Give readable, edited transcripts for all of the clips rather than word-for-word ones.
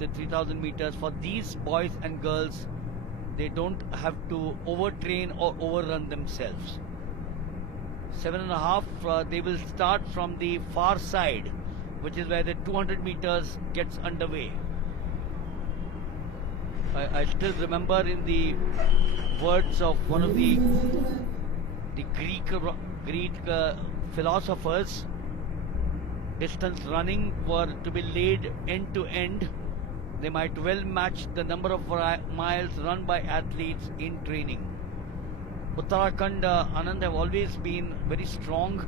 the 3000 meters. For these boys and girls, they don't have to overtrain or overrun themselves. 7.5, they will start from the far side, which is where the 200 meters gets underway. I still remember in the words of one of the Greek philosophers, distance running were to be laid end to end. They might well match the number of miles run by athletes in training. Uttarakhand, Anand, have always been very strong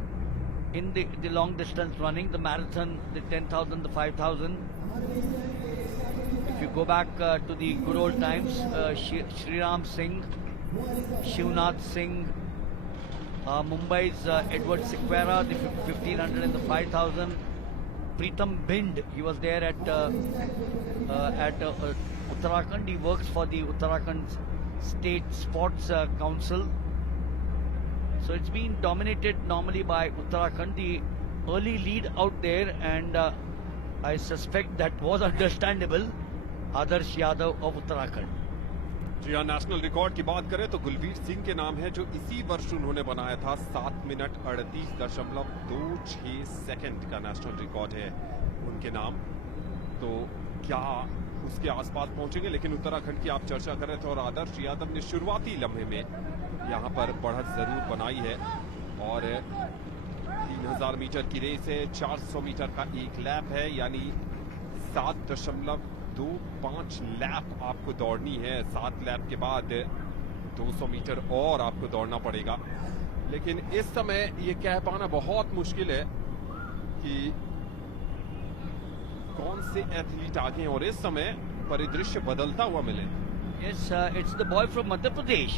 in the long distance running, the marathon, the 10,000, the 5,000. If you go back to the good old times, Shriram Singh, Shivnath Singh, Mumbai's Edward Sequeira, the 1500 and the 5000. Pritam Bind, he was there at Uttarakhand. He works for the Uttarakhand State Sports Council. So it's been dominated normally by Uttarakhand. The early lead out there, and I suspect that was understandable. Adarsh Yadav of Uttarakhand. जी हाँ, national record की बात करें तो गुलवीर सिंह के नाम है, जो इसी वर्ष उन्होंने बनाया था। 7 मिनट 38.26 सेकंड का नेशनल रिकॉर्ड है उनके नाम। तो क्या उसके आसपास पहुंचेंगे, लेकिन उत्तराखंड की आप चर्चा कर रहे थे और आदर्श यादव ने शुरुआती लम्हे में यहां पर बढ़त जरूर बनाई है। और 3000 मीटर की रेस है, 400 मीटर का एक लैप है, यानी 7.25 लैप आपको दौड़नी है। 7 लैप के बाद 200 मीटर और आपको दौड़ना पड़ेगा। लेकिन इस समय ये कह पाना बहुत मुश्किल है कि कौन से एथलीट आगे हैं, और इस समय परिदृश्य बदलता हुआ मिले। Yes, it's the boy from Madhya Pradesh.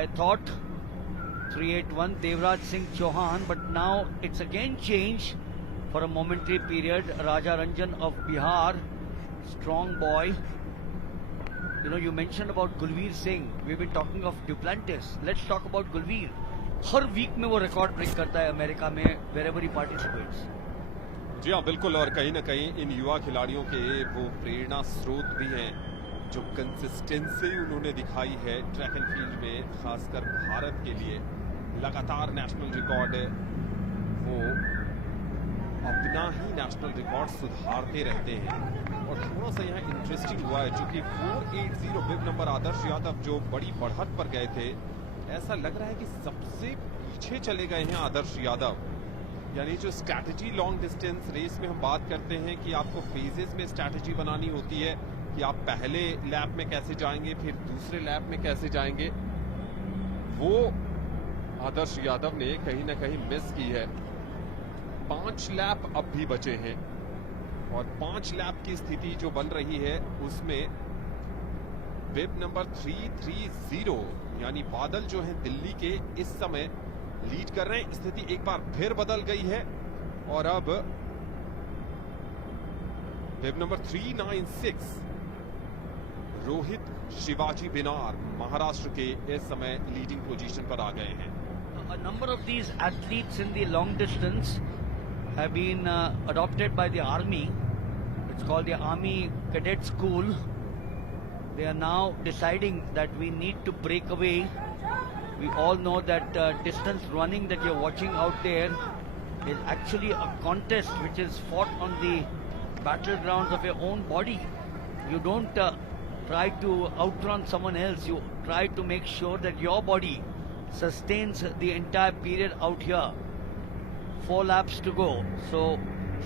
I thought 381 Devraj Singh Chauhan, but now it's again changed for a momentary period. Raja Ranjan of Bihar, strong boy. You know, you mentioned about Gulveer Singh. We've been talking of Duplantis. Let's talk about Gulveer. हर week में वो record break करता है America में, wherever he participates. जी हाँ, बिल्कुल। और कहीं ना कहीं इन युवा खिलाड़ियों के वो प्रेरणा स्रोत भी हैं, जो कंसिस्टेंसी उन्होंने दिखाई है ट्रैक एंड फील्ड में, खासकर भारत के लिए लगातार नेशनल रिकॉर्ड वो अपना ही नेशनल रिकॉर्ड सुधारते रहते हैं। और थोड़ा सा यहाँ इंटरेस्टिंग हुआ है, चूंकि 480 बिब नंबर आदर्श यादव जो बड़ी बढ़त पर गए थे, ऐसा लग रहा है कि सबसे पीछे चले गए हैं आदर्श यादव। यानी जो स्ट्रैटेजी लॉन्ग डिस्टेंस रेस में हम बात करते हैं कि आपको फेजेस में स्ट्रैटेजी बनानी होती है कि आप पहले लैप में कैसे जाएंगे, फिर दूसरे लैप में कैसे जाएंगे, वो आदर्श यादव ने कहीं ना कहीं मिस की है। 5 लैप अब भी बचे हैं, और 5 लैप की स्थिति जो बन रही है उसमें बिब नंबर 330 यानी बादल जो है दिल्ली के इस समय लीड कर रहे हैं। स्थिति एक बार फिर बदल गई है, और अब बिब नंबर 396 रोहित शिवाजी बिनार महाराष्ट्र के इस समय लीडिंग पोजीशन पर आ गए हैं। A number of these athletes in the long distance have been adopted by the army. It's called the Army Cadet School. They are now deciding that we need to break away. We all know that distance running that you're watching out there is actually a contest which is fought on the battlegrounds of your own body. You don't try to outrun someone else. You try to make sure that your body sustains the entire period out here. 4 laps to go. So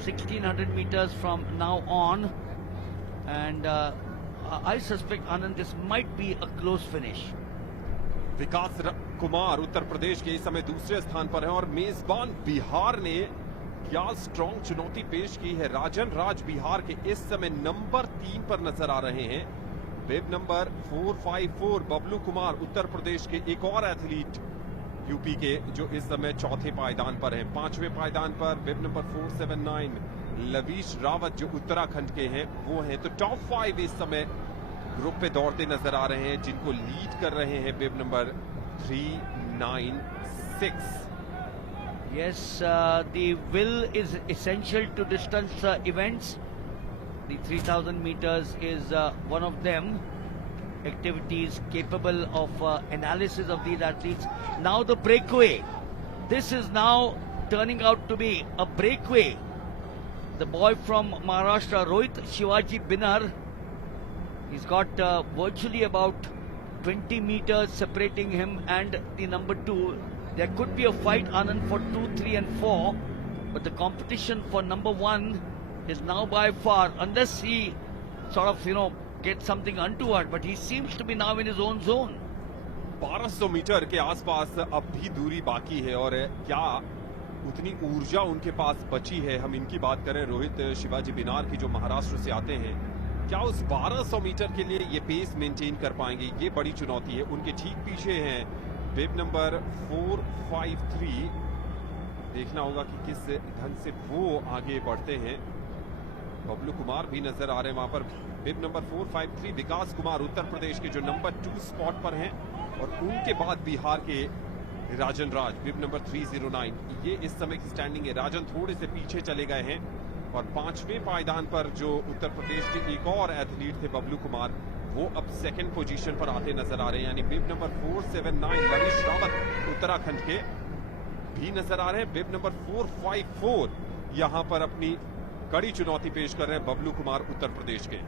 1600 meters from now on. And I suspect, Anand, this might be a close finish. विकास कुमार उत्तर प्रदेश के इस समय दूसरे स्थान पर हैं, और मेजबान बिहार ने क्या स्ट्रॉन्ग चुनौती पेश की है। राजन राज बिहार के इस समय नंबर 3 पर नजर आ रहे हैं। वेब नंबर 454 बबलू कुमार उत्तर प्रदेश के एक और एथलीट यूपी के, जो इस समय चौथे पायदान पर हैं। 5वें पायदान पर वेब नंबर 479 लवीश रावत जो उत्तराखंड के हैं वो हैं। तो टॉप 5 इस समय ग्रुप पे दौड़ते नजर आ रहे हैं, जिनको लीड कर रहे हैं web number 396। Yes, the will is essential to distance events. The 3000 meters is one of them. Activities capable of analysis of these athletes. Now the breakaway. This is now turning out to be a breakaway. The boy from Maharashtra, Rohit Shivaji Binar, he's got virtually about 20 meters separating him and the number 2. There could be a fight, Anand, for 2, 3 and 4, but the competition for number 1 is now by far, unless he sort of, get something untoward, but he seems to be now in his own zone. 1200 metre के आसपास अब भी दूरी बाकी है और क्या उतनी ऊर्जा उनके पास बची है। हम इनकी बात करें, रोहित शिवाजी बिनार की, जो महाराष्ट्र से आते हैं, क्या उस 1200 मीटर के लिए ये पेस मेंटेन कर पाएंगे? ये बड़ी चुनौती है। उनके ठीक पीछे हैं वेब नंबर 453। देखना होगा कि किस ढंग से वो आगे बढ़ते हैं। बबलू कुमार भी नजर आ रहे हैं वहां पर। वेब नंबर 453 विकास कुमार उत्तर प्रदेश के, जो नंबर 2 स्पॉट पर हैं, और उनके बाद बिहार के राजन राज, वेब नंबर 309। ये इस समय की स्टैंडिंग है। राजन थोड़े से पीछे चले गए हैं और 5वें पायदान पर जो उत्तर प्रदेश के एक और एथलीट थे बबलू कुमार, वो अब सेकंड पोजीशन पर आते नजर आ रहे हैं। यानी वेब नंबर 479 लवीश रावत उत्तराखंड के भी नजर आ रहे हैं। वेब नंबर 454 यहां पर अपनी कड़ी चुनौती पेश कर रहे हैं बबलू कुमार उत्तर प्रदेश के।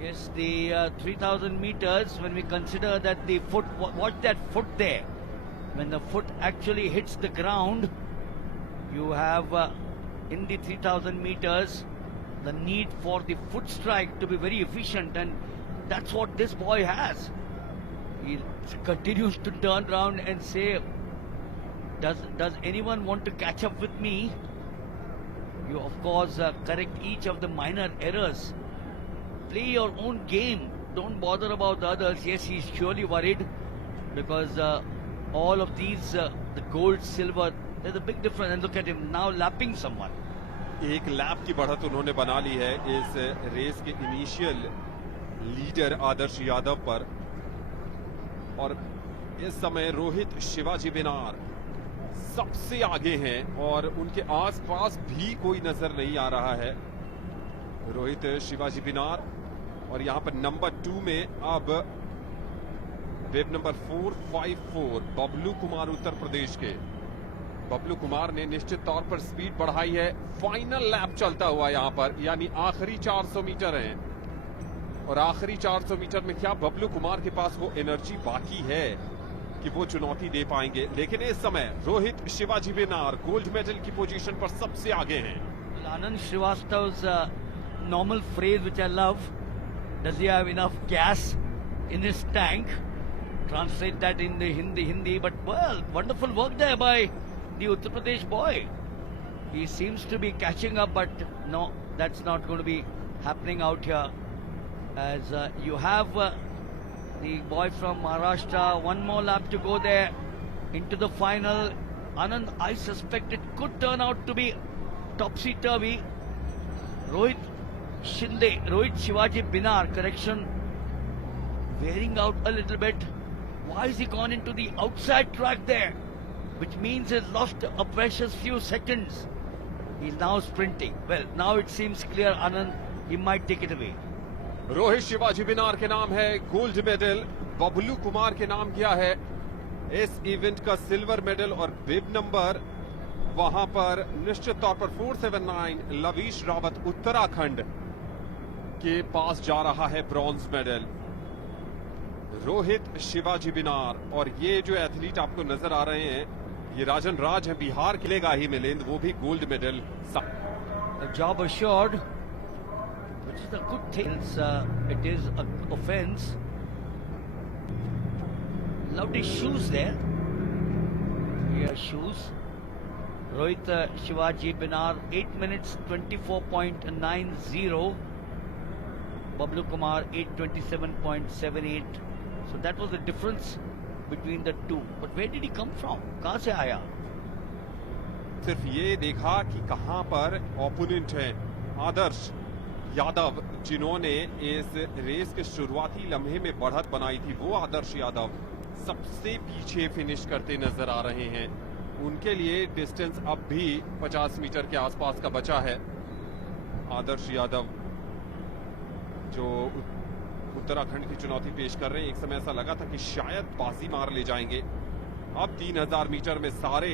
Yes, the 3000 meters, when we consider that the foot, watch that foot there. When the foot actually hits the ground, you have in the 3000 meters the need for the foot strike to be very efficient, and that's what this boy has. He continues to turn around and say, does anyone want to catch up with me? You of course correct each of the minor errors. Play your own game. Don't bother about the others. Yes, he's surely worried because all of these, the gold, silver, there's a big difference. And look at him now lapping someone. एक lap की बढ़त उन्होंने बना ली है इस race के initial leader आदर्श यादव पर। और इस समय रोहित शिवाजी बिनार सबसे आगे हैं और उनके आसपास भी कोई नजर नहीं आ रहा है। रोहित शिवाजी बिनार, और यहां पर नंबर 2 में अब वेब नंबर 454 बबलू कुमार उत्तर प्रदेश के। बबलू कुमार ने निश्चित तौर पर स्पीड बढ़ाई है। फाइनल लैप चलता हुआ यहां पर, यानी आखिरी 400 मीटर हैं और आखिरी 400 मीटर में क्या बबलू कुमार के पास वो एनर्जी बाकी है कि वो चुनौती दे पाएंगे? लेकिन इस समय रोहित शिवाजी बिनार गोल्ड मेडल की पोजीशन पर सबसे आगे हैं। Anand Srivastava's normal phrase, which I love, does he have enough gas in his tank? Translate that in the Hindi, but well, wonderful work there by the Uttar Pradesh boy. He seems to be catching up, but no, that's not going to be happening out here, as you have the boy from Maharashtra. One more lap to go there into the final. Anand, I suspect it could turn out to be topsy-turvy. Rohit Shivaji Binar, correction, wearing out a little bit. Why has he gone into the outside track there? Which means he's lost a precious few seconds. He's now sprinting. Well, now it seems clear, Anand, he might take it away. Rohit Shivaji बिनार के नाम है gold medal, Bablu Kumar के नाम किया है इस event का silver medal, और वेब नंबर वहां पर निश्चित तौर पर 479 लवीश रावत उत्तराखंड के पास जा रहा है ब्रॉन्ज मेडल। रोहित शिवाजी बिनार, और ये जो एथलीट आपको नजर आ रहे हैं, ये राजन राज है बिहार के, लेगा ही मिलिंद, वो भी gold medal. Job assured, which is a good thing. It is an offense. Lovely shoes there. Here shoes. Rohit Shivaji Binar 8 minutes 24.90. Bablu Kumar 8:27.78. So that was the difference between the two. But where did he come from? कहाँ से आया? सिर्फ ये देखा कि कहां पर opponent है। आदर्श यादव, जिन्होंने इस रेस के शुरुआती लम्हे में बढ़त बनाई थी, वो आदर्श यादव सबसे पीछे फिनिश करते नजर आ रहे हैं। उनके लिए डिस्टेंस अब भी 50 मीटर के आसपास का बचा है। आदर्श यादव जो उत्तराखंड की चुनौती पेश कर रहे हैं। एक समय ऐसा लगा था कि शायद बाजी मार ले जाएंगे। अब 3000 मीटर में सारे